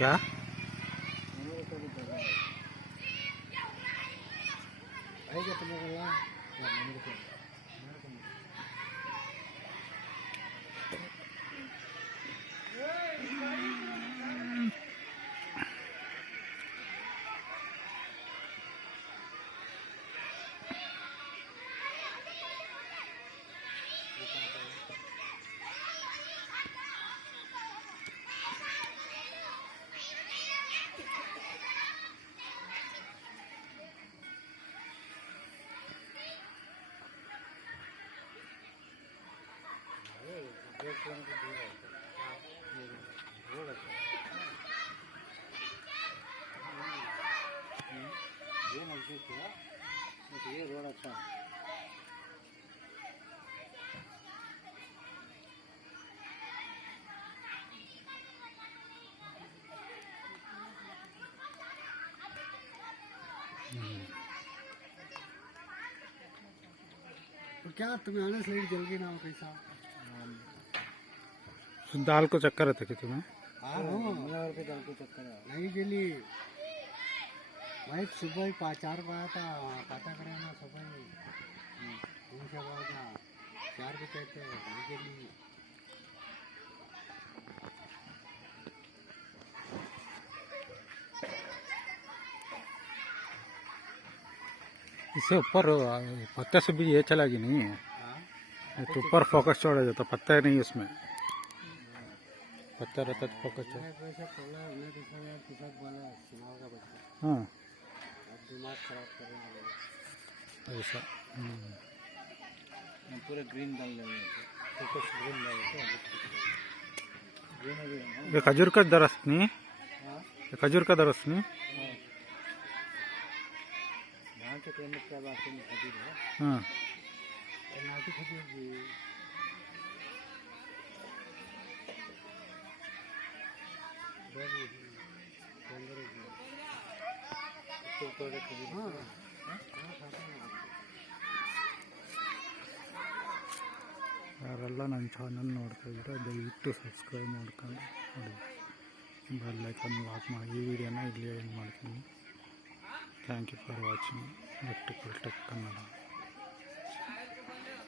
क्या ये रोड अच्छा तो क्या तुम्हें आने से जल्दी ना हो कैसा दाल को चक्कर रहता कि तुम्हें? हाँ के दाल को चक्कर नहीं जली भाई सुबह ही 4 बजे था पता करें ना सुबह ही 3 बजे 4 बजे कहते नहीं जली इससे ऊपर पत्ते से भी ये चला गई नहीं है तो ऊपर फोकस छोड़ा जाता पत्ता नहीं उसमें पत्ता रहता तो फोकस हाँ दिमाग खराब करेंगे ऐसा पूरे ग्रीन डाल लेंगे फोकस ग्रीन डालते ये खजूर का दरख्त नहीं ये खजूर का दरख्त नहीं के ट्रेन में क्या बात है खजूर है हाँ नाटी खजूर जी ಯಾರೆಲ್ಲ ನನ್ನ ಚಾನಲ್ ನೋಡ್ತಾ ಇದ್ರೆ ದಯವಿಟ್ಟು ಸಬ್ಸ್ಕ್ರೈಬ್ ಮಾಡ್ಕೊಂಡು ನೋಡಿ ಬೆಲ್ ಐಕಾನ್ ವಾಚ್ ಮಾಡಿ ಈ ವಿಡಿಯೋನ ಇಲ್ಲಿ ಎಂಡ್ ಮಾಡ್ತೀನಿ thank you for watching electrical tech Kannada.